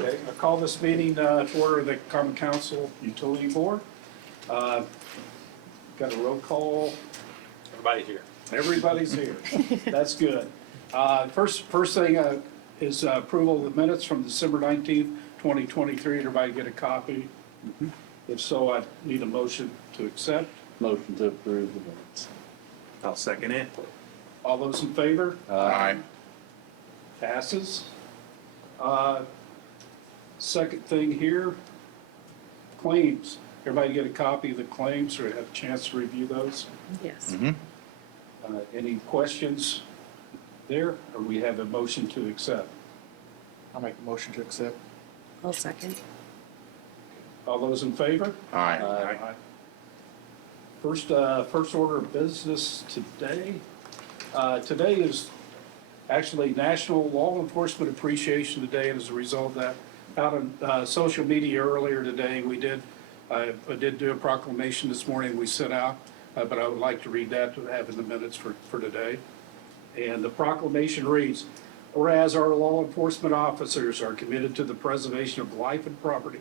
Okay, I call this meeting to order of the Common Council Utility Board. Got a roll call. Everybody here. Everybody's here. That's good. First thing is approval of the minutes from December 19th, 2023. Everybody get a copy? If so, I need a motion to accept. Motion to approve the minutes. I'll second it. All those in favor? Aye. Passes. Second thing here, claims. Everybody get a copy of the claims or have a chance to review those? Yes. Any questions there, or we have a motion to accept? I'll make a motion to accept. I'll second. All those in favor? Aye. First order of business today. Today is actually National Law Enforcement Appreciation Day, and as a result of that, out on social media earlier today, I did do a proclamation this morning we sent out, but I would like to read that to have in the minutes for today. And the proclamation reads, whereas our law enforcement officers are committed to the preservation of life and property,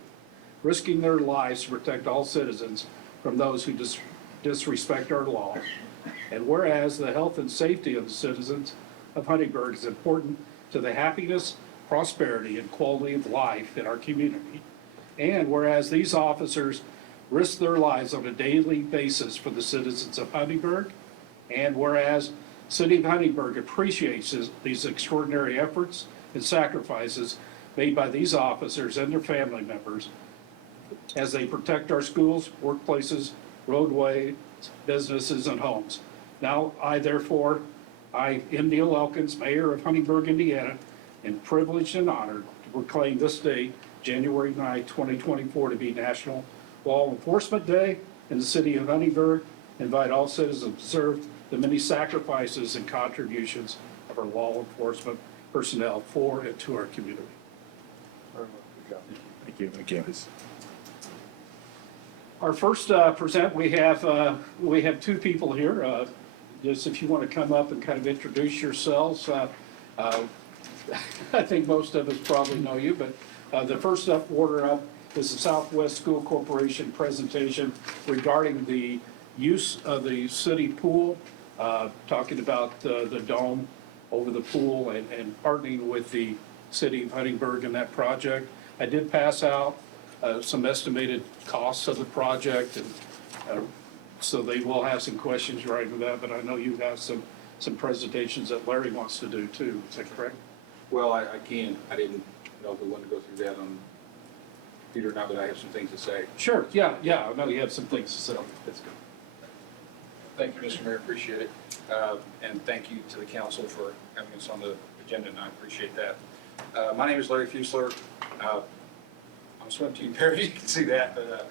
risking their lives to protect all citizens from those who disrespect our laws. And whereas the health and safety of the citizens of Huntingburg is important to the happiness, prosperity, and quality of life in our community. And whereas these officers risk their lives on a daily basis for the citizens of Huntingburg. And whereas City of Huntingburg appreciates these extraordinary efforts and sacrifices made by these officers and their family members as they protect our schools, workplaces, roadways, businesses, and homes. Now, I, M. Neil Elkins, Mayor of Huntingburg, Indiana, am privileged and honored to proclaim this day, January 9, 2024, to be National Law Enforcement Day in the city of Huntingburg. Invite all citizens to observe the many sacrifices and contributions of our law enforcement personnel for and to our community. Good job. Thank you. Thank you. Our first present, we have two people here. Just if you want to come up and kind of introduce yourselves. I think most of us probably know you, but the first order up is the Southwest School Corporation presentation regarding the use of the city pool, talking about the dome over the pool and partnering with the city of Huntingburg in that project. I did pass out some estimated costs of the project, and so they will have some questions right with that, but I know you have some presentations that Larry wants to do too. Is that correct? Well, I can. I didn't know if we wanted to go through that on Peter or not, but I have some things to say. Sure, yeah, I know you have some things to say. That's good. Thank you, Mr. Mayor, appreciate it. And thank you to the council for having us on the agenda, and I appreciate that. My name is Larry Fusler. I'm a swim team parent, you can see that, but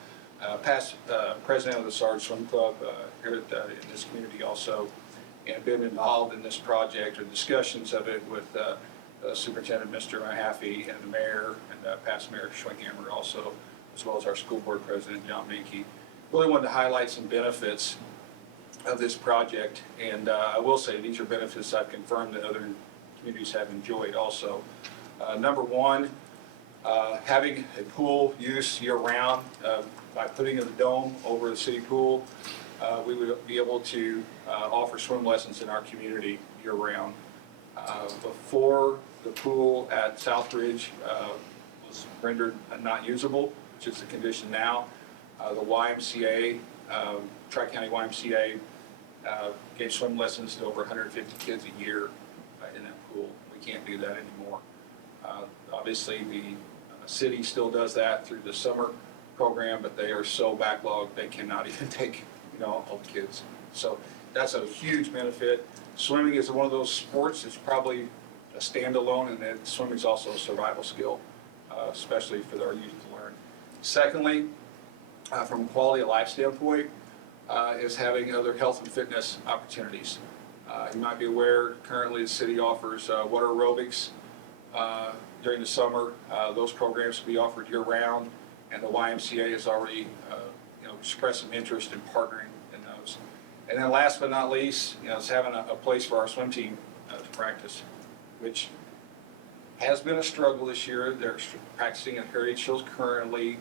past president of the Sarge Swim Club here in this community also, and been involved in this project or discussions of it with Superintendent Mr. Mahaffey and the mayor and past Mayor Schwinghammer also, as well as our school board president, John Minke. Really wanted to highlight some benefits of this project, and I will say these are benefits I've confirmed that other communities have enjoyed also. Number one, having a pool use year-round, by putting a dome over the city pool, we would be able to offer swim lessons in our community year-round. Before the pool at Southridge was rendered not usable, which is the condition now, the YMCA, Tri-County YMCA, gave swim lessons to over 150 kids a year in that pool. We can't do that anymore. Obviously, the city still does that through the summer program, but they are so backlogged they cannot even take all the kids. So that's a huge benefit. Swimming is one of those sports that's probably a standalone, and then swimming is also a survival skill, especially for our youth to learn. Secondly, from a quality of life standpoint, is having other health and fitness opportunities. You might be aware currently the city offers water aerobics during the summer. Those programs will be offered year-round, and the YMCA has already expressed some interest in partnering in those. And then last but not least, is having a place for our swim team to practice, which Has been a struggle this year. They're practicing at Heritage Hills currently,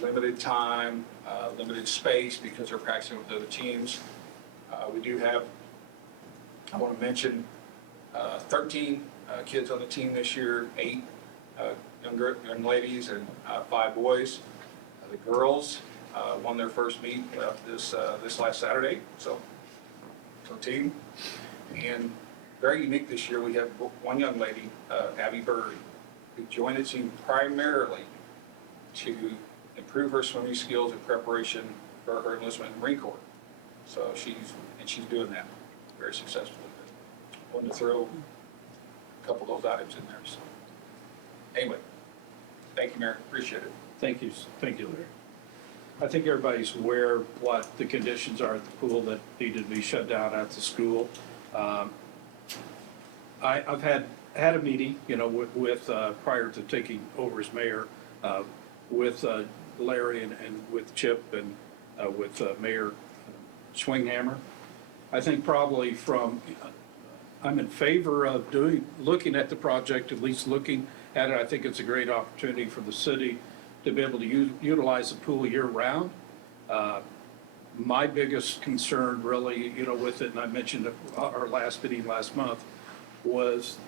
limited time, limited space because they're practicing with other teams. We do have, I want to mention, 13 kids on the team this year, 8 young ladies and 5 boys. The girls won their first meet this last Saturday, so team. And very unique this year, we have one young lady, Abby Bird, who joined the team primarily to improve her swimming skills in preparation for her enlistment in the Marine Corps. So she's doing that very successfully. Wanted to throw a couple of those items in there. So anyway, thank you, Mayor. Appreciate it. Thank you, Larry. I think everybody's aware what the conditions are at the pool that needed to be shut down at the school. I've had a meeting, with prior to taking over as mayor, with Larry and with Chip and with Mayor Schwinghammer. I think probably I'm in favor of looking at the project, at least looking at it. I think it's a great opportunity for the city to be able to utilize the pool year-round. My biggest concern really, with it, and I mentioned at our last meeting last month, was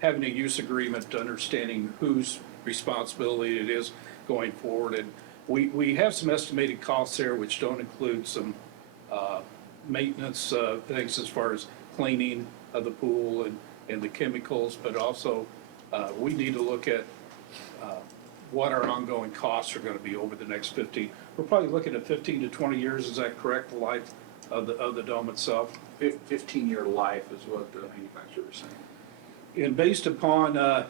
having a use agreement, understanding whose responsibility it is going forward. And we have some estimated costs there, which don't include some maintenance things as far as cleaning of the pool and the chemicals, but also we need to look at what our ongoing costs are going to be over the next 15. We're probably looking at 15 to 20 years. Is that correct? The life of the dome itself. 15-year life is what the manufacturer is saying. And based upon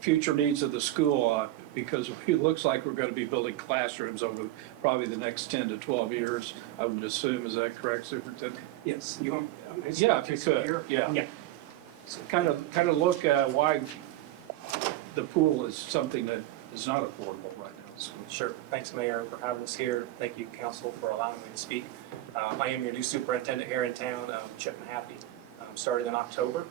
future needs of the school, because it looks like we're going to be building classrooms over probably the next 10 to 12 years, I would assume. Is that correct, Superintendent? Yes, you want? Yeah, if you could. Yeah. So kind of look at why the pool is something that is not affordable right now. So, Sure. Thanks, Mayor, for having us here. Thank you, Council, for allowing me to speak. I am your new superintendent here in town, Chip Mahaffey. Started in October,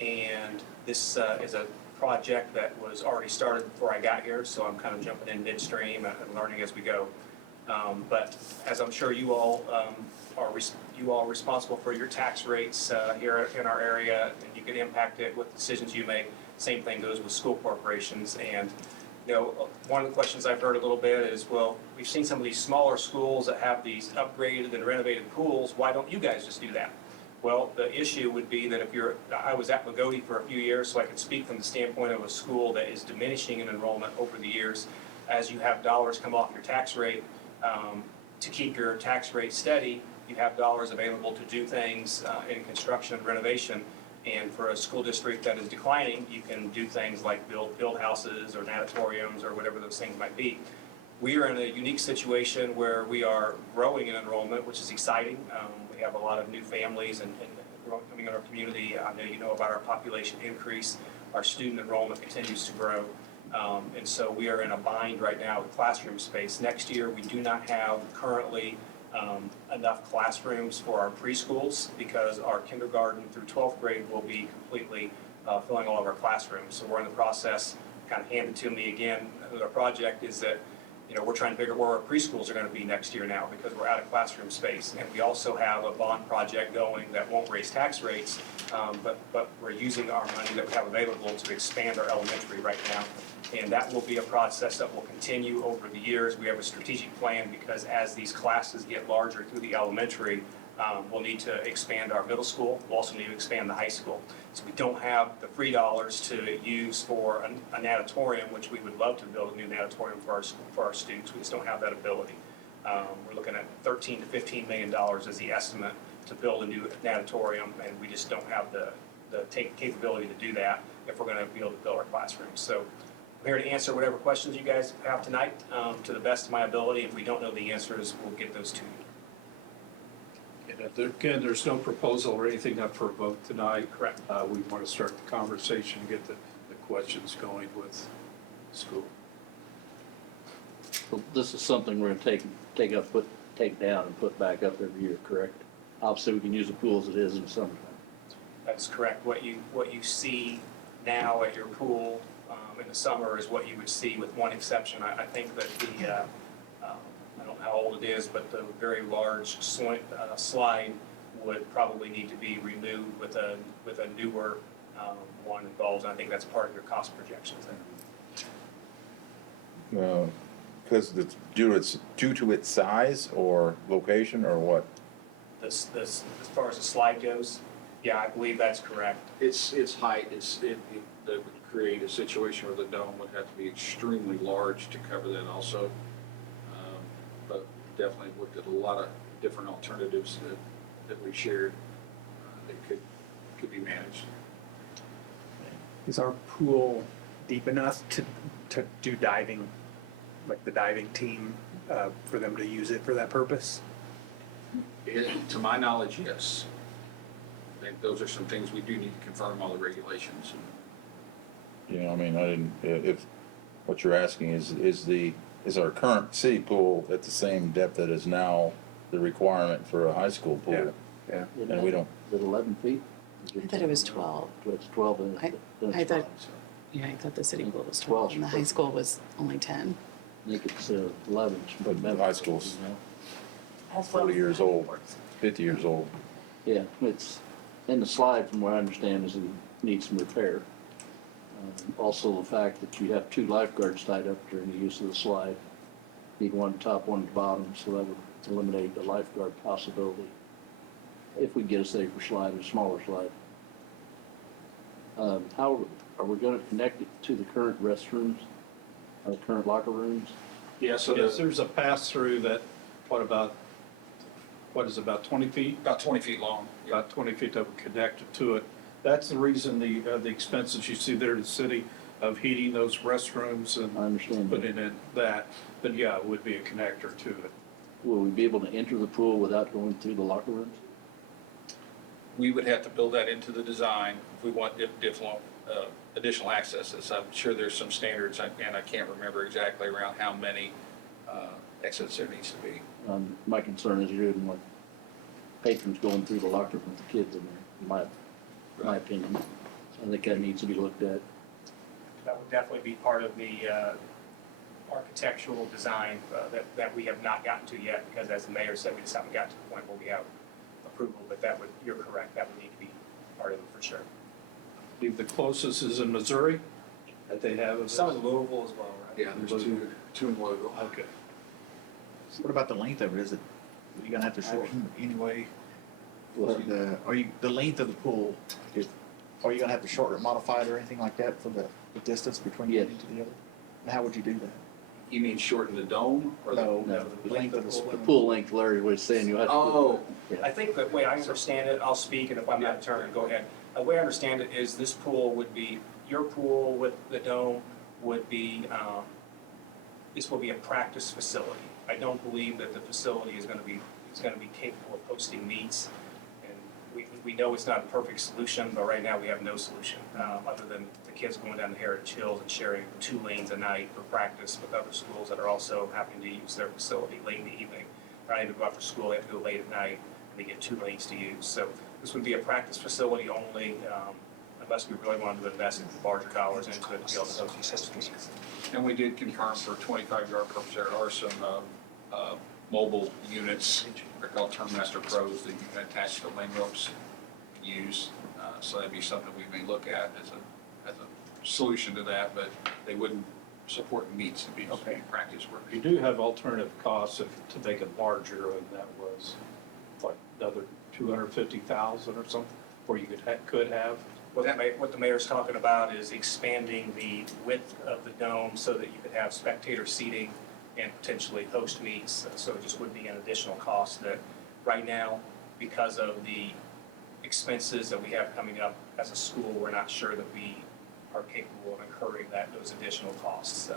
and this is a project that was already started before I got here, so I'm kind of jumping in midstream and learning as we go. But as I'm sure you all are responsible for your tax rates here in our area, and you can impact it with decisions you make. Same thing goes with school corporations. And one of the questions I've heard a little bit is, well, we've seen some of these smaller schools that have these upgraded and renovated pools. Why don't you guys just do that? Well, the issue would be that I was at Lagodi for a few years, so I can speak from the standpoint of a school that is diminishing in enrollment over the years. As you have dollars come off your tax rate, to keep your tax rate steady, you have dollars available to do things in construction and renovation. And for a school district that is declining, you can do things like build houses or natatoriums or whatever those things might be. We are in a unique situation where we are growing in enrollment, which is exciting. We have a lot of new families and coming in our community. I know you know about our population increase. Our student enrollment continues to grow. And so we are in a bind right now with classroom space. Next year, we do not have currently enough classrooms for our preschools because our kindergarten through 12th grade will be completely filling all of our classrooms. So we're in the process, kind of handed to me again, with our project is that we're trying to figure out where our preschools are going to be next year now because we're out of classroom space. And we also have a bond project going that won't raise tax rates, but we're using our money that we have available to expand our elementary right now. And that will be a process that will continue over the years. We have a strategic plan because as these classes get larger through the elementary, we'll need to expand our middle school. We'll also need to expand the high school. So we don't have the free dollars to use for a natatorium, which we would love to build a new natatorium for our students. We just don't have that ability. We're looking at $13 to $15 million as the estimate to build a new natatorium, and we just don't have the capability to do that if we're going to be able to build our classrooms. So I'm here to answer whatever questions you guys have tonight to the best of my ability. If we don't know the answers, we'll get those to you. and again, there's no proposal or anything up for a vote tonight. Correct. We want to start the conversation, get the questions going with school. Well, this is something we're gonna take down and put back up every year, correct? Obviously, we can use the pool as it is in the summertime. That's correct. What you see now at your pool in the summer is what you would see, with one exception. I think that I don't know how old it is, but the very large slide would probably need to be removed with a newer one involved, and I think that's part of your cost projections there. Because it's due to its size or location or what? This, as far as the slide goes, yeah, I believe that's correct. Its height, that would create a situation where the dome would have to be extremely large to cover that also. But definitely looked at a lot of different alternatives that we shared that could be managed. Is our pool deep enough to do diving, like the diving team, for them to use it for that purpose? To my knowledge, yes. I think those are some things we do need to confirm all the regulations. You know, I mean, I didn't, if, what you're asking is our current city pool at the same depth that is now the requirement for a high school pool? Yeah. And we don't, Is it 11 feet? I thought it was 12. It's 12 and I then it's thought, fine, so. yeah, I thought the city pool was 12 12, and the high school was only 10. I think it's 11. But the high school's 40 years old, 50 years old. Yeah, it's, and the slide, from what I understand, is it needs some repair. Also, the fact that you have 2 lifeguards tied up during the use of the slide, need one at the top, one at the bottom, so that would eliminate the lifeguard possibility. If we get a safer slide, a smaller slide. How are we gonna connect it to the current restrooms, current locker rooms? Yeah, so Yes, there's a pass-through that, about 20 feet? about 20 feet long. About 20 feet that would connect it to it. That's the reason the expenses you see there in the city of heating those restrooms I and understand. putting in that. But yeah, it would be a connector to it. Will we be able to enter the pool without going through the locker rooms? We would have to build that into the design if we want additional accesses. I'm sure there's some standards, and I can't remember exactly around how many exits there needs to be. My concern is you didn't want patrons going through the locker room with the kids in there, in my opinion. So I think that needs to be looked at. That would definitely be part of the architectural design that we have not gotten to yet, because as the mayor said, we just haven't gotten to the point where we have approval, but you're correct, that would need to be part of it for sure. I believe the closest is in Missouri that they have. Some in Louisville as well, right? Yeah, there's two in Louisville. Okay. What about the length of it? Are you gonna have to shorten anyway? Well, The length of the pool, are you gonna have to shorten it, modify it or anything like that for the distance between Yes. one end to the other? And how would you do that? You mean shorten the dome or the? No, the length of the The swimming. pool length, Larry was saying you had to. Oh. I think the way I understand it, I'll speak, and if I'm not attorney, go ahead. The way I understand it is this pool would be, your pool with the dome would be, this will be a practice facility. I don't believe that the facility is gonna be capable of hosting meets. And we know it's not a perfect solution, but right now we have no solution, other than the kids going down the Heritage Hills and sharing 2 lanes a night for practice with other schools that are also having to use their facility late in the evening. They're not able to go after school, they have to go late at night, and they get 2 lanes to use. So this would be a practice facility only, unless we really wanted to invest larger dollars into it to be able to host these meetings. And we did confirm for 25-yard purpose, there are some mobile units, they're called Turnmaster Pros, that you can attach to lane ropes and use. So that'd be something we may look at as a solution to that, but they wouldn't support meets to be practice work. You do have alternative costs to make it larger, and that was like another 250,000 or something, or you could have. What the mayor's talking about is expanding the width of the dome so that you could have spectator seating and potentially host meets. So it just would be an additional cost that right now, because of the expenses that we have coming up as a school, we're not sure that we are capable of incurring those additional costs.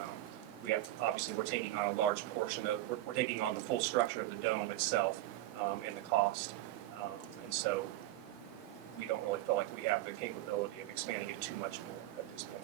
Obviously, we're taking on a large portion of, we're taking on the full structure of the dome itself and the cost. And so we don't really feel like we have the capability of expanding it too much more at this point.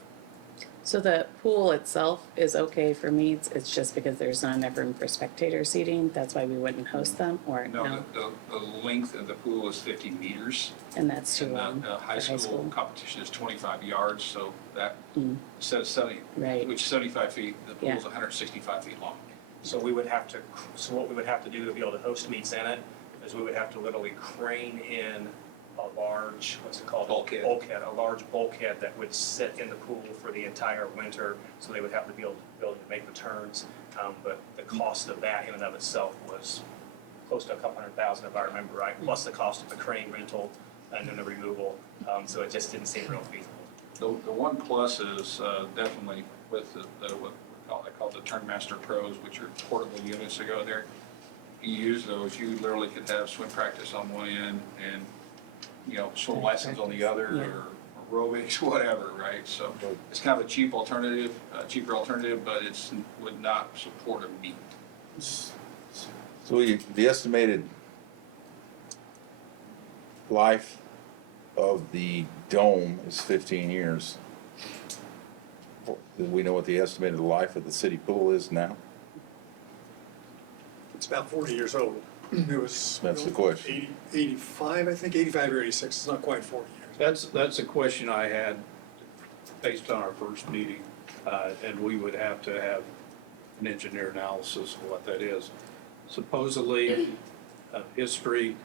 So the pool itself is okay for meets, it's just because there's not enough room for spectator seating, that's why we wouldn't host them, or No, no? the length of the pool is 50 meters. And that's too And long the for high school competition is 25 yards, so that, instead of 70, Right. which is 75 feet, the pool's Yeah. 165 feet long. So we would have to, so what we would have to do to be able to host meets in it is we would have to literally crane in a large, what's it called? Bulkhead. A large bulkhead that would sit in the pool for the entire winter, so they would have to be able to make the turns. But the cost of that in and of itself was close to a couple $100,000 if I remember right, plus the cost of the crane rental and then the removal. So it just didn't seem real feasible. The one plus is definitely with what they call the Turnmaster Pros, which are portable units that go there. You use those, you literally could have swim practice on one end and, swim lessons on the other, or aerobics, whatever, right? So it's kind of a cheaper alternative, but it's, would not support a meet. So the estimated life of the dome is 15 years. Do we know what the estimated life of the city pool is now? It's about 40 years old. It was. That's the question. 85, I think, 85 or 86, it's not quite 40 years. That's a question I had based on our first meeting, and we would have to have an engineer analysis of what that is. Supposedly, history,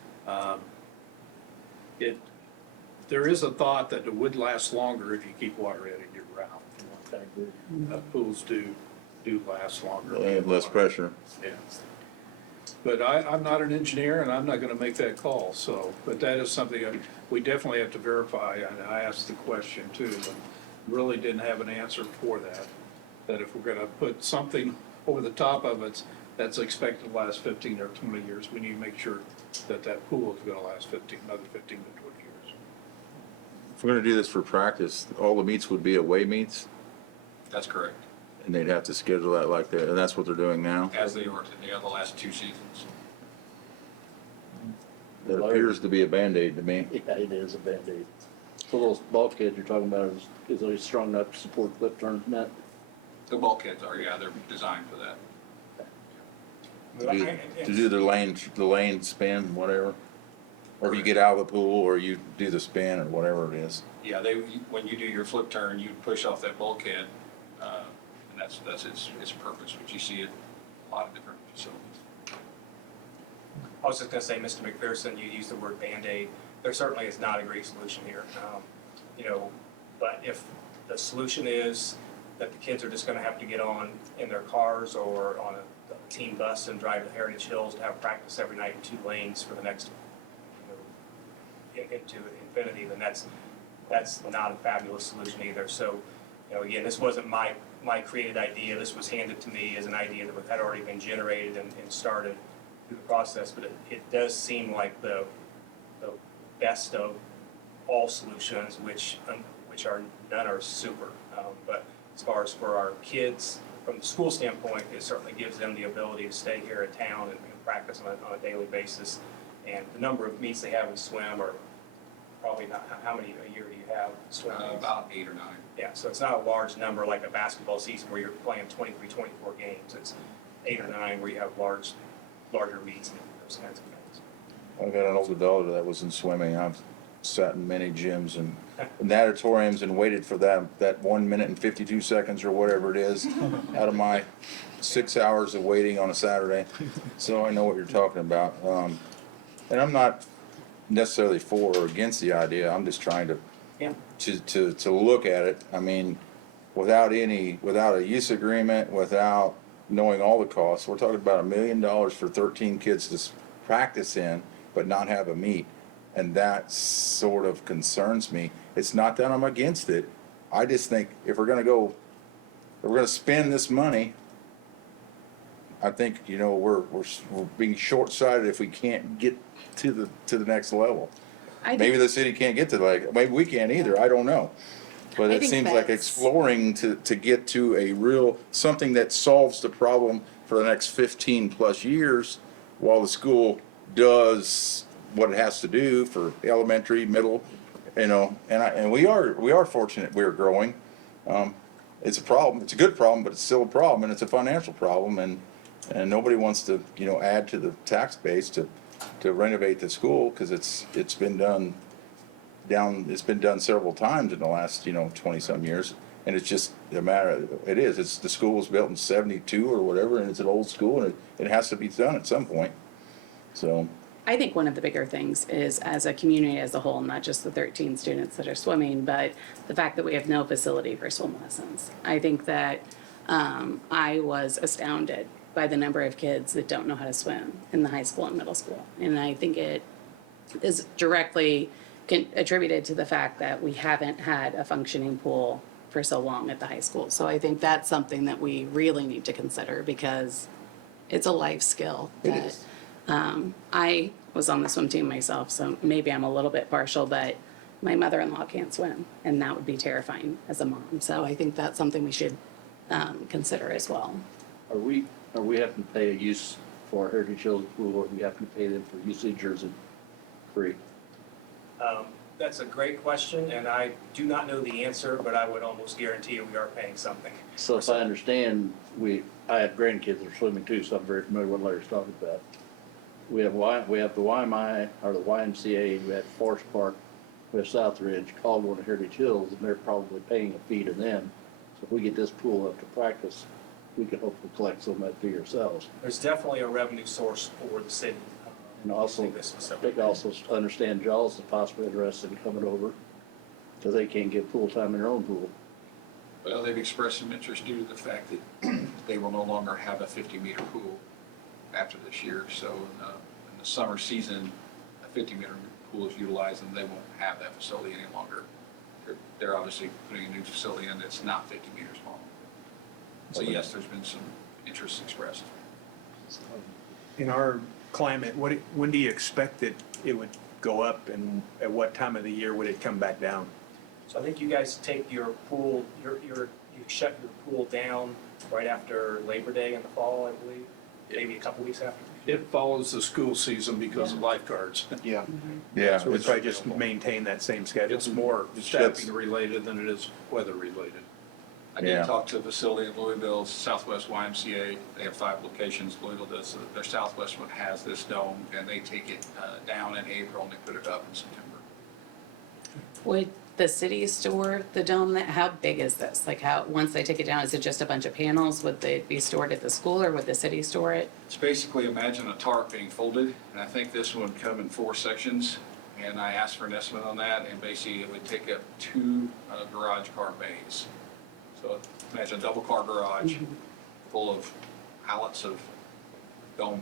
there is a thought that it would last longer if you keep water in it year round. Pools do last longer. They have less pressure. Yeah. But I'm not an engineer and I'm not gonna make that call, so, but that is something we definitely have to verify, and I asked the question too, but really didn't have an answer for that. That if we're gonna put something over the top of it that's expected to last 15 or 20 years, we need to make sure that that pool is gonna last another 15 to 20 years. If we're gonna do this for practice, all the meets would be away meets, That's correct, and they'd have to schedule that like that, and that's what they're doing now? as they were the last 2 seasons. It appears to be a Band-Aid to me. Yeah, it is a Band-Aid. So those bulkheads you're talking about, is they strong enough to support clip turn net? The bulkheads are, yeah, they're designed for that. To do the lane spin, whatever? Or you get out of the pool, or you do the spin, or whatever it is. Yeah, when you do your flip turn, you push off that bulkhead, and that's its purpose, which you see at a lot of different facilities. I was just gonna say, Mr. McPherson, you used the word Band-Aid. There certainly is not a great solution here. But if the solution is that the kids are just gonna have to get on in their cars or on a team bus and drive to Heritage Hills to have practice every night in 2 lanes for the next, into infinity, then that's not a fabulous solution either. So, again, this wasn't my created idea. This was handed to me as an idea that had already been generated and started through the process, but it does seem like the best of all solutions, which are none are super. But as far as for our kids, from the school standpoint, it certainly gives them the ability to stay here in town and practice on a daily basis. And the number of meets they have in swim are probably not, how many a year do you have swim meets? About 8 or 9. Yeah, so it's not a large number like a basketball season where you're playing 23, 24 games. It's 8 or 9 where you have larger meets and those kinds of things. I got an older daughter that was in swimming. I've sat in many gyms and natatoriums and waited for that 1 minute and 52 seconds or whatever it is out of my 6 hours of waiting on a Saturday. So I know what you're talking about. And I'm not necessarily for or against the idea. I'm just trying to look at it. I mean, without a use agreement, without knowing all the costs, we're talking about $1 million for 13 kids to practice in, but not have a meet. And that sort of concerns me. It's not that I'm against it. I just think if we're gonna spend this money, I think, we're being short-sighted if we can't get to the next level. Maybe the city can't get to maybe we can't either, I don't know. But I it think seems like that's- exploring to get to a real, something that solves the problem for the next 15+ years while the school does what it has to do for elementary, middle, and we are fortunate we're growing. it's a problem. It's a good problem, but it's still a problem, and it's a financial problem, and nobody wants to, you know, add to the tax base to renovate the school, because it's been done it's been done several times in the last, you know, 20-some years, and it's just a matter, it's, the school was built in 72 or whatever, and it's an old school, and it has to be done at some point, so. I think one of the bigger things is, as a community as a whole, not just the 13 students that are swimming, but the fact that we have no facility for swim lessons. I think that I was astounded by the number of kids that don't know how to swim in the high school and middle school. And I think it is directly attributed to the fact that we haven't had a functioning pool for so long at the high school. So I think that's something that we really need to consider, because it's a life skill. It that, is. I was on the swim team myself, so maybe I'm a little bit partial, but my mother-in-law can't swim, and that would be terrifying as a mom. So I think that's something we should consider as well. Are we having to pay a use for Heritage Hills pool, or we have to pay them for usage, or is it free? That's a great question, and I do not know the answer, but I would almost guarantee you we are paying something. So if I understand, I have grandkids that are swimming too, so I'm very familiar with what Larry's talking about. We have the YMI, or the YMCA, we have Forest Park, we have Southridge, Caldwell, and Heritage Hills, and they're probably paying a fee to them. So if we get this pool up to practice, we could hopefully collect some of that fee ourselves. There's definitely a revenue source for the city. And also, using this I facility. think also understand Jaws is possibly interested in coming over, because they can't get pool time in their own pool. Well, they've expressed some interest due to the fact that they will no longer have a 50-meter pool after this year. So in the summer season, a 50-meter pool is utilized, and they won't have that facility any longer. They're obviously putting a new facility in that's not 50 meters long. So yes, there's been some interest expressed. In our climate, when do you expect that it would go up, and at what time of the year would it come back down? So I think you guys take your pool, you shut your pool down right after Labor Day in the fall, I believe, maybe a couple weeks after. It follows the school season because of lifeguards. Yeah. Yeah, So we it's try to just maintain that same schedule? It's more That's- staffing related than it is weather related. I Yeah. did talk to a facility in Louisville, Southwest YMCA. They have 5 locations. Louisville does, their Southwest one has this dome, and they take it down in April and they put it up in September. Would the city store the dome? How big is this? Like, once they take it down, is it just a bunch of panels? Would they be stored at the school, or would the city store it? It's basically, imagine a tarp being folded, and I think this one would come in 4 sections. And I asked for an estimate on that, and basically it would take up 2 garage car bays. So imagine a double car garage full of pallets of dome.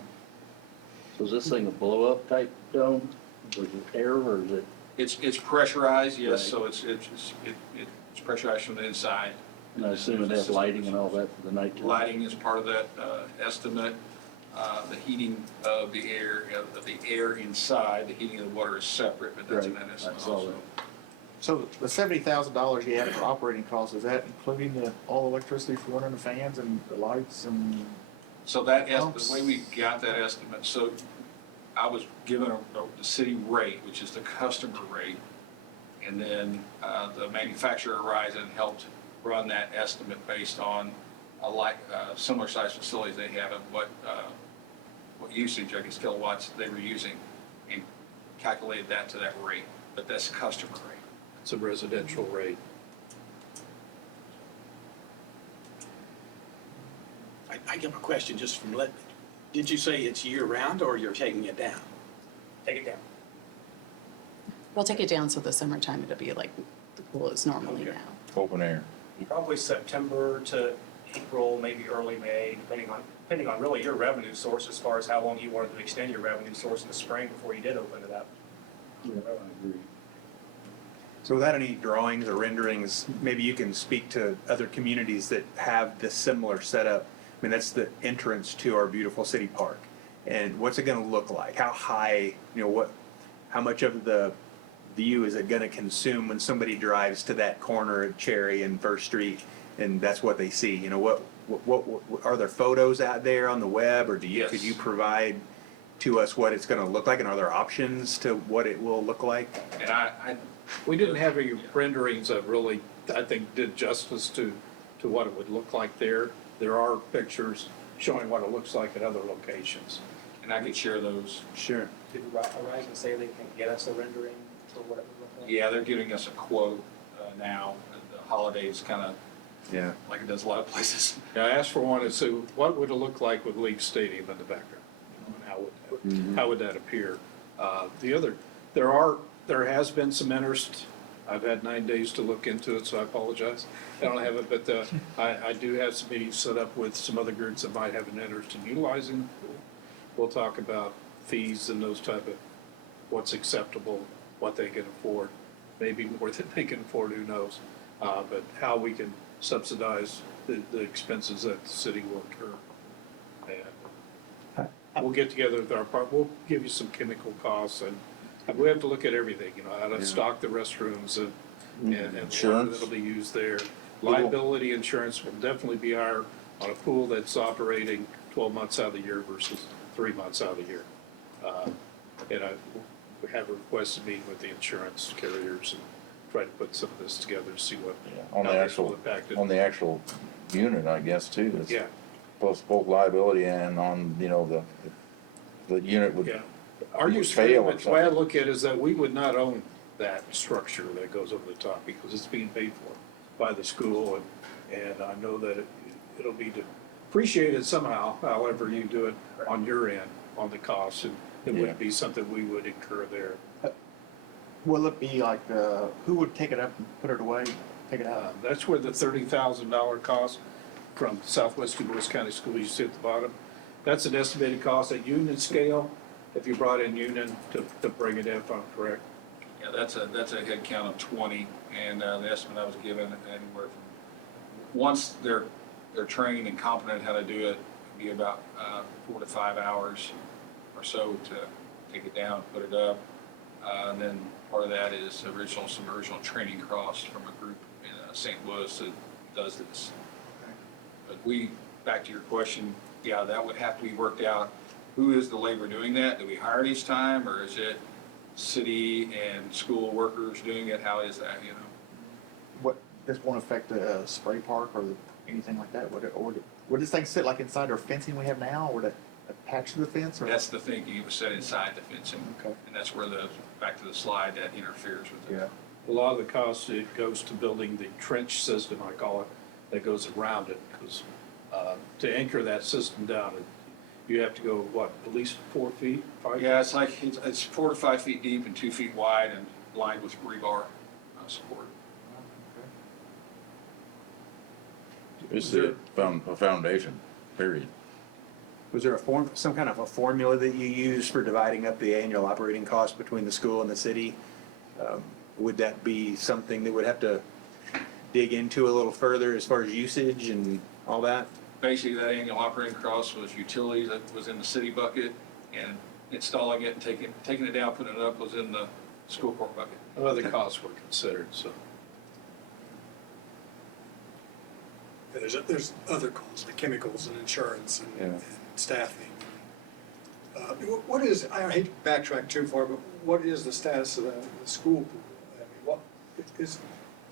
So is this thing a blow-up type dome? Or is it air, or is it? It's pressurized, yes, Right. so it's pressurized from the inside. And I assume it has lighting and all that for the nighttime? Lighting is part of that estimate. The heating of the air inside, the heating of the water is separate, but that's in that Right, I estimate saw also. that. So the $70,000 you had for operating costs, is that including all electricity for running the fans and the lights and? So that, the way we got that estimate, so I was given the city rate, which is the customer rate, and then the manufacturer Horizon helped run that estimate based on similar size facilities they have and what usage, I guess kilowatts they were using, and calculated that to that rate, but that's customer rate. It's a residential rate. I have a question just from did you say it's year-round or you're taking it down? Take it down. We'll take it down, so the summertime it'll be like the pool is normally Okay. now. open air. Probably September to April, maybe early May, depending on really your revenue source as far as how long you wanted to extend your revenue source in the spring before you did open it up. Yeah, I agree. So without any drawings or renderings, maybe you can speak to other communities that have this similar setup. I mean, that's the entrance to our beautiful city park. And what's it gonna look like? How high, how much of the view is it gonna consume when somebody drives to that corner of Cherry and First Street and that's what they see? What are there photos out there on the web, or Yes. could you provide to us what it's gonna look like, and are there options to what it will look like? And I We didn't have any renderings that really, I think, did justice to to what it would look like there. There are pictures showing what it looks like at other locations. And I could share those. Sure. Did Horizon say they can get us a rendering for what it would look like? Yeah, they're giving us a quote now. The holidays kind of, Yeah. like it does a lot of places. Yeah, I asked for one and said, what would it look like with League Stadium in the background? You know, and how would that appear? There has been some interest. I've had 9 days to look into it, so I apologize. I don't have it, but I do have some meetings set up with some other groups that might have an interest in utilizing the pool. We'll talk about fees and those type of, what's acceptable, what they can afford, maybe more than they can afford, who knows? But how we can subsidize the expenses that the city will incur. And we'll get together with our part, we'll give you some chemical costs, and we have to look at everything, you know, how to stock the restrooms and the Insurance. water that'll be used there. Liability insurance will definitely be higher on a pool that's operating 12 months out of the year versus 3 months out of the year. And we have a requested meeting with the insurance carriers and try to put some of this together to see what, On how the this will actual, impact it. on the actual unit, I guess, too. It's Yeah, both liability and on, you know, the unit would. yeah. Our use fail or agreement, the way I something. look at it is that we would not own that structure that goes over the top because it's being paid for by the school, and I know that it'll be depreciated somehow, however you do it on your end, on the cost, and it Yeah. wouldn't be something we would incur there. Will it be like, who would take it up and put it away, take it out? That's where the $30,000 cost from Southwest DuBois County School, you see at the bottom. That's an estimated cost at union scale, if you brought in union to bring it in, if I'm correct. Yeah, that's a head count of 20, and the estimate I was given anywhere from, once they're trained and competent how to do it, it'd be about 4 to 5 hours or so to take it down, put it up. And then part of that is some original training costs from a group in St. Louis that does this. But back to your question, yeah, that would have to be worked out. Who is the labor doing that? Do we hire it each time, or is it city and school workers doing it? How is that, you know? This won't affect the spray park or anything like that, would this thing sit like inside our fencing we have now, or would it attach to the fence, or? That's the thinking, it was set inside the fencing. Okay. And that's where back to the slide, that interferes with it. A lot of the cost, it goes to building the trench system, I call it, that goes around it, because to anchor that system down, you have to go, what, at least 4 feet, 5 feet? Yeah, it's 4 to 5 feet deep and 2 feet wide and lined with rebar support. It's a foundation, period. Was there some kind of a formula that you use for dividing up the annual operating cost between the school and the city? Would that be something that would have to dig into a little further as far as usage and all that? Basically, that annual operating cost was utilities that was in the city bucket, and installing it and taking it down, putting it up was in the school court bucket. Other costs were considered, so. And there's other costs, like chemicals and insurance and staffing. What is, I hate to backtrack too far, but what is the status of the school pool? I mean, what, is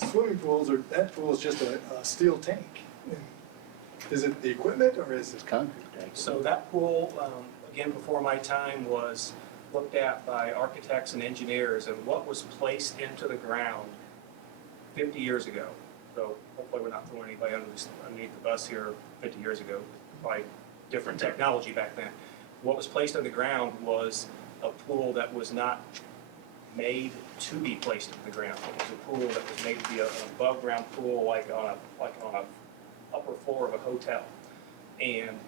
swimming pools, or that pool is just a steel tank? Is it the equipment, or is it? Concrete tank. So that pool, again, before my time, was looked at by architects and engineers, and what was placed into the ground 50 years ago. So hopefully we're not throwing anybody underneath the bus here 50 years ago, by different technology back then. What was placed in the ground was a pool that was not made to be placed in the ground. It was a pool that was made to be an above-ground pool, like on a upper floor of a hotel. And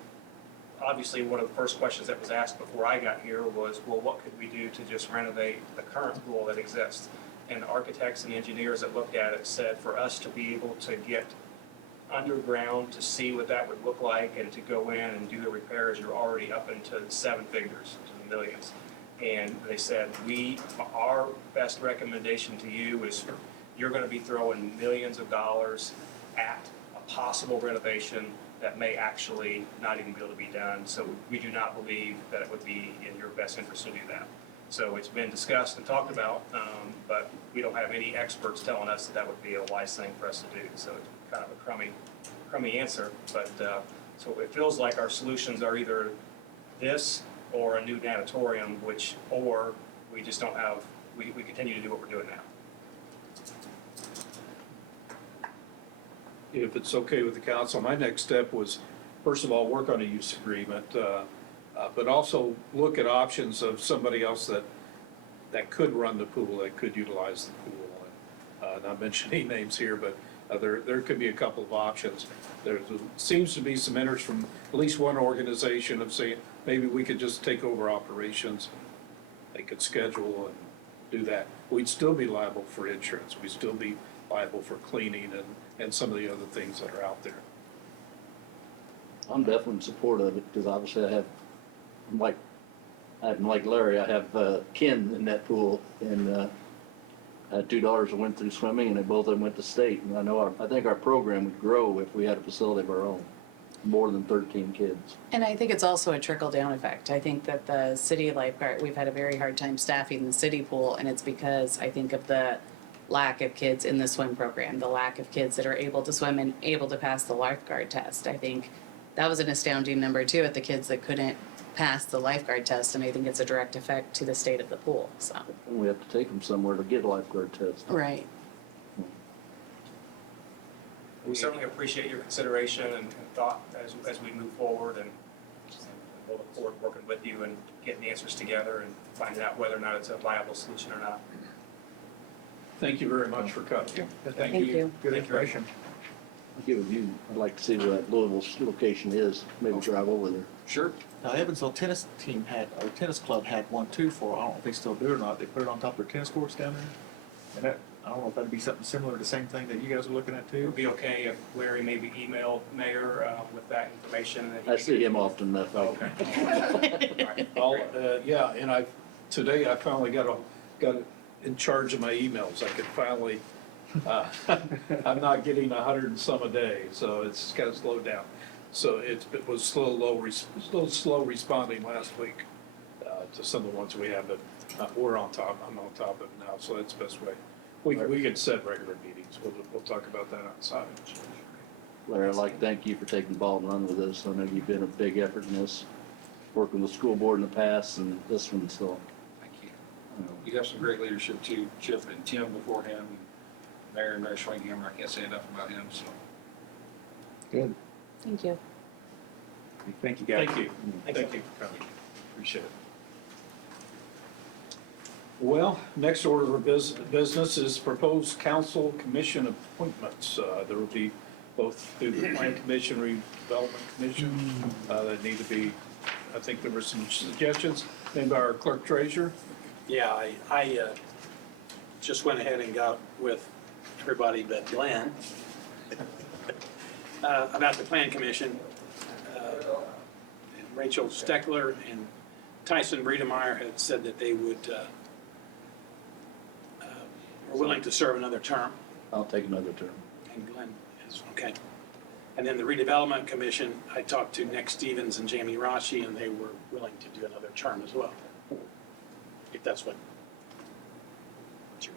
obviously, one of the first questions that was asked before I got here was, well, what could we do to just renovate the current pool that exists? And architects and engineers that looked at it said for us to be able to get underground to see what that would look like and to go in and do the repairs, you're already up into the 7 figures, to the millions. And they said, our best recommendation to you is you're going to be throwing millions of dollars at a possible renovation that may actually not even be able to be done. So we do not believe that it would be in your best interest to do that. So it's been discussed and talked about, but we don't have any experts telling us that that would be a wise thing for us to do. So kind of a crummy answer, but, so it feels like our solutions are either this or a new natatorium, or we just don't have, we continue to do what we're doing now. If it's okay with the council, my next step was, first of all, work on a use agreement, but also look at options of somebody else that could run the pool, that could utilize the pool. Not mentioning names here, but there could be a couple of options. There seems to be some interest from at least one organization of saying, maybe we could just take over operations. They could schedule and do that. We'd still be liable for insurance. We'd still be liable for cleaning and some of the other things that are out there. I'm definitely in support of it, because obviously like Larry, I have kin in that pool, and I had two daughters that went through swimming, and they both of them went to state, and I think our program would grow if we had a facility of our own, more than 13 kids. And I think it's also a trickle-down effect. I think that the city lifeguard, we've had a very hard time staffing the city pool, and it's because I think of the lack of kids in the swim program, the lack of kids that are able to swim and able to pass the lifeguard test. I think that was an astounding number too, at the kids that couldn't pass the lifeguard test, and I think it's a direct effect to the state of the pool, so. And we have to take them somewhere to get a lifeguard test. Right. We certainly appreciate your consideration and thought as we move forward, and we'll look forward to working with you and getting the answers together and finding out whether or not it's a viable solution or not. Thank you very much for coming. Thank you. Good information. I'd like to see where that Louisville location is, maybe drive over there. Sure. Now, Evansville tennis team or tennis club had one too I don't know if they still do it or not. They put it on top of their tennis courts down there. And that, I don't know if that'd be something similar to the same thing that you guys are looking at It too. would be okay if Larry maybe emailed Mayor with that information. I see him often enough. Oh, okay. All right. Yeah, and today I finally got in charge of my emails. I could finally, I'm not getting 100 and some a day, so it's kind of slowed down. So it was slow responding last week to some of the ones we have, but we're on top. I'm on top of it now, so that's the best way. We could set regular meetings. We'll talk about that outside. Larry, I'd like to thank you for taking the ball and running with this. I know you've been a big effort in this, working with the school board in the past and this one, so. Thank you. You have some great leadership too, Chip and Tim before him, Mayor Schwinghammer. I can't say enough about him, so. Good. Thank you. Thank you, guys. Thank you. Thank you for coming. Appreciate it. Well, next order of business is proposed council commission appointments. There will be both through the Plan Commission, Redevelopment Commission, that need to be, I think there were some suggestions made by our clerk treasurer. Yeah, I just went ahead and got with everybody but Glenn about the Plan Commission. Rachel Steckler and Tyson Breedemeyer had said that they were willing to serve another term, I'll take another turn. and Glenn is, okay. And then the Redevelopment Commission, I talked to Nick Stevens and Jamie Rashi, and they were willing to do another term as well, if that's what you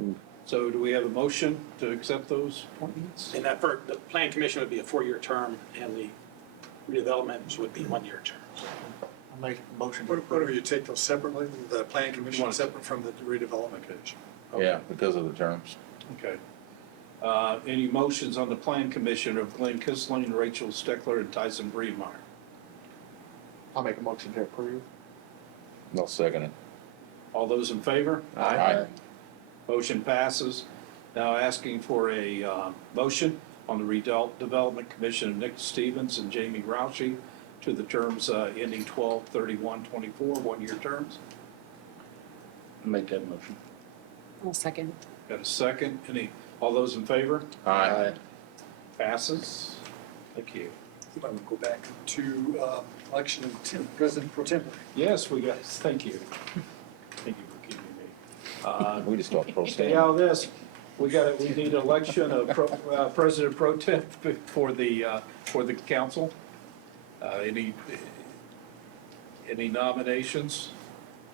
want. So do we have a motion to accept those appointments? And the Plan Commission would be a 4-year term, and the redevelopment would be 1-year terms. I'll make a motion. Whatever you take those separately, the plan commission separate from the redevelopment commission. Yeah, because of the terms. Okay. Any motions on the Plan Commission of Glenn Kissling, Rachel Steckler, and Tyson Breedemeyer? I'll make a motion to approve. I'll second it. All those in favor? Aye. Motion passes. Now asking for a motion on the Redevelopment Commission of Nick Stevens and Jamie Roushey to the terms ending 12/31/24, 1-year terms. Make that motion. I'll second. Got a second? All those in favor? Aye. Passes. Thank you. I'm going to go back to election of President Pro Tem. Yes, we got, thank you. Thank you for keeping me. We just got pro Stay stem. out of this. We need election of President Pro Tem for the council. Any nominations?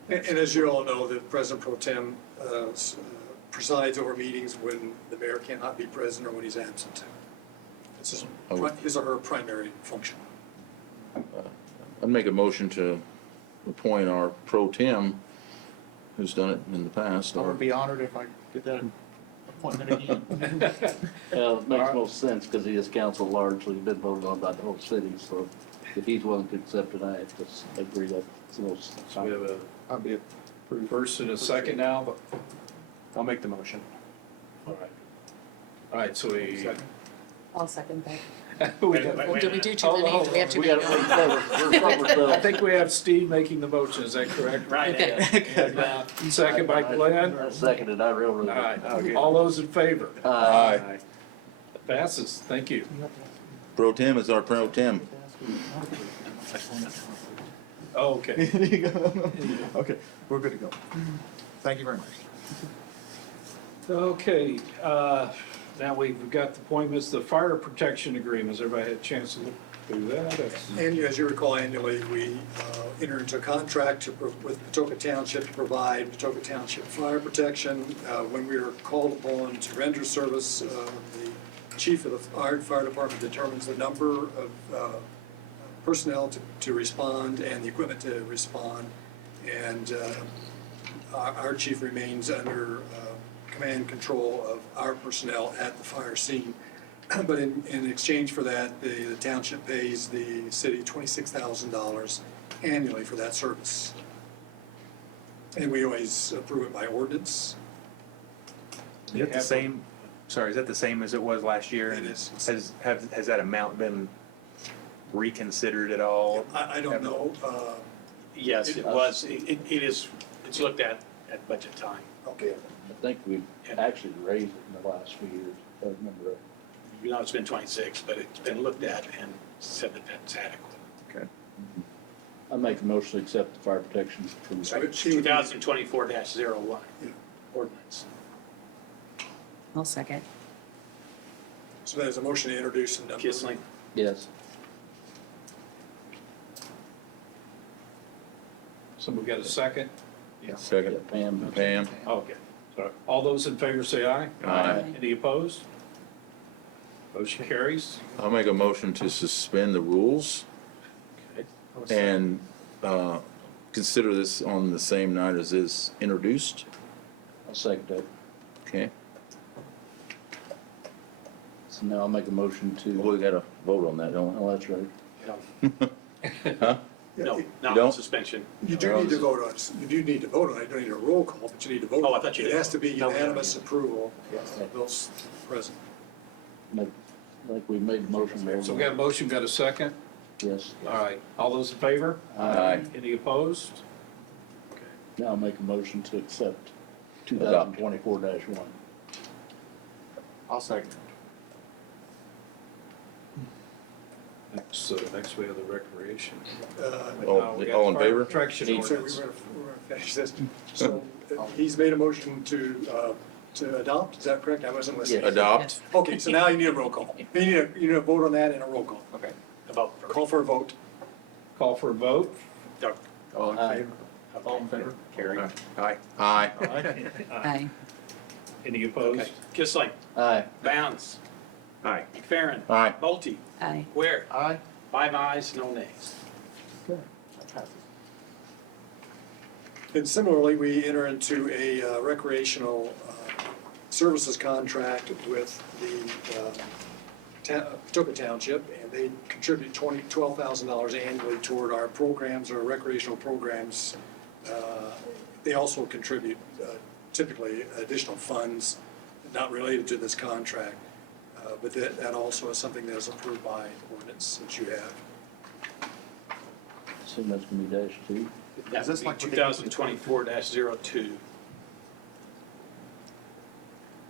And as you all know, that President Pro Tem presides over meetings when the mayor cannot be present or when he's absent. This is his or her primary function. I'd make a motion to appoint our pro tem, who's done it in the past. I would be honored if I get that appointment again. Well, it makes most sense because he is council largely been voted on by the whole city, so if he's willing to accept it, I have to agree that's the most. So we have a I'd be first and a second now, but, I'll make the motion. all right. All right, so we. I'll second that. we Wait, got- wait, Well, did we do too Hold on, many? hold Do we have on. too We many? got I think we have Steve making the motion, is that correct? Right. Okay. And, second by Glenn. I seconded, I All really. right, all those in favor? Aye. Passes, thank you. Pro tem is our pro tem. Oh, okay. There you go. Okay, we're good to go. Thank you very much. Okay, now we've got the appointments, the fire protection agreements, everybody had a chance to look through that? That's- And as you recall, annually, we enter into a contract with Patoka Township to provide Patoka Township fire protection. When we are called upon to render service, the chief of the fire department determines the number of personnel to respond and the equipment to respond. And our chief remains under command and control of our personnel at the fire scene. But in exchange for that, the township pays the city $26,000 annually for that service. And we always approve it by ordinance. Is that the same, sorry, is that the same as it was last year? It is. Has that amount been reconsidered at all? I don't know, Yes, it was, it is, it's looked at budget time. okay, I think we've actually raised it in the last few years, if I remember it. You know, it's been 26, but it's been looked at and said that that's adequate. Okay. I make a motion to accept the fire protection from. So she would be- 2024-01 Yeah. ordinance. I'll second. So there's a motion to introduce and number. Kissling, Yes. Somebody got a second? Second. Pam. Pam. Okay, so all those in favor say aye. Aye. Any opposed? Motion carries. I'll make a motion to suspend the rules and consider this on the same night as is introduced. I'll second that. Okay. So now I'll make a motion Well, to, we gotta vote on that, don't we? oh, that's right. Huh? no, not don't? on suspension. You do need to vote on it, you do need to vote on it, you don't need a roll call, but you need to vote. Oh, I thought you It did. has to be No, we don't. unanimous approval of those present. Like we made the motion there. So we got a motion, got a second? Yes. All right, all those in favor? Aye. Any opposed? Now I'll make a motion to accept 2024-1. I'll second. Next we have the recreation. All We got all in fire favor? Protection So we're ordinance. gonna finish this. So he's made a motion to adopt, is that correct? I wasn't listening. Adopt. Okay, so now you need a roll call. You need a vote on that and a roll call. Okay. About Call for a vote. Call for a vote. Doug, All in Aye. favor? All in favor? Carrie. Aye. Aye. Aye. Any opposed? Okay. Kissling, Aye. Bounds, Aye. McFerrin. Aye. Bolte, Aye. Ware. Aye. 5 ayes, no nays. Okay. That passes. And similarly, we enter into a recreational services contract with the Patoka Township, and they contribute $12,000 annually toward our programs, our recreational programs. They also contribute typically additional funds not related to this contract, but that also is something that is approved by ordinance that you have. Assume that's gonna be dash 2. That this would be like 2024-02.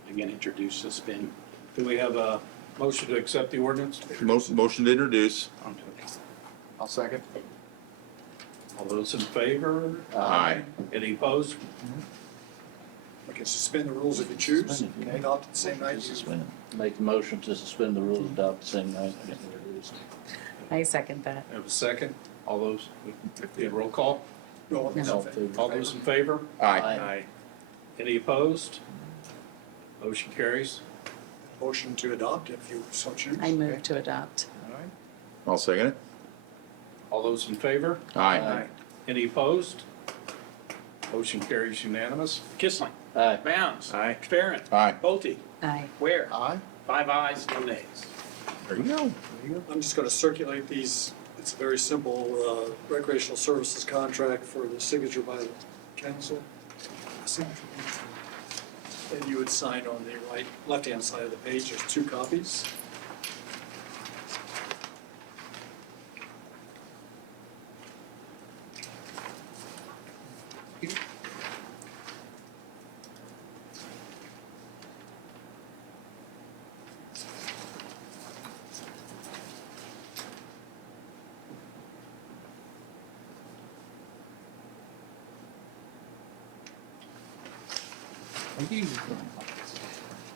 Again, introduce, suspend. Do we have a motion to accept the ordinance? Motion to introduce. I'll second. All those in favor? Aye. Any opposed? You can suspend the rules if you choose, and adopt at the same night. Make a motion to suspend the rules, adopt the same night as introduced. I second that. Have a second? All those, we have roll call? No, All in favor? All those in favor? Aye. Aye. Any opposed? Motion carries. Motion to adopt if you so choose. I move to adopt. All right. I'll second it. All those in favor? Aye. Any opposed? Motion carries unanimous. Kissling. Aye. Bounds. Aye. Barron. Aye. Bolte. Aye. Ware. Aye. 5 ayes, no nays. There you go. I'm just going to circulate these. It's a very simple recreational services contract for the signature by the council. And you would sign on the left-hand side of the page. There's 2 copies.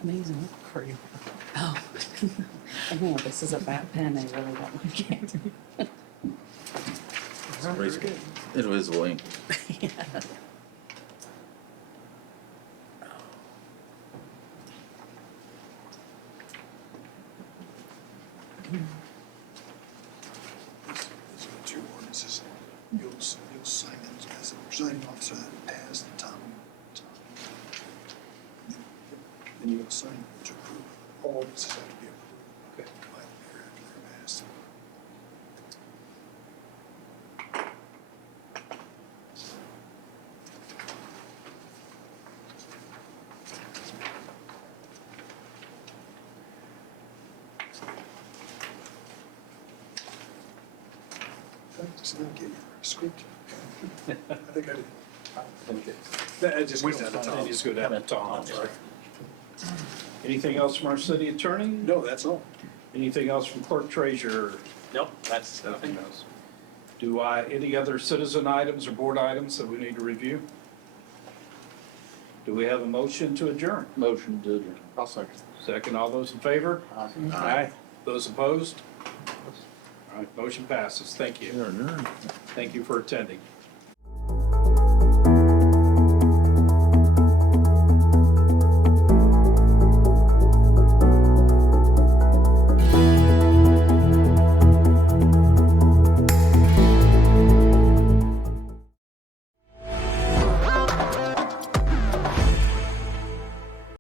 Amazing. Oh. I know, this is a bad pen. I really don't like it. Invisible ink. These are the 2 ordinances. You'll sign them as the presiding officer that has the Tom. And you'll sign to approve. All ordinances have to be approved. Okay. By the mayor after they're passed. Did I get your script? I think I did. That just goes down to They Tom. just go down to Tom. Anything else from our city attorney? No, that's all. Anything else from clerk treasurer? Nope, that's nothing. Nothing else. Do any other citizen items or board items that we need to review? Do we have a motion to adjourn? Motion to adjourn. I'll second. Second, all those in favor? Aye. Those opposed? All right, motion passes. Thank you. Thank you for attending.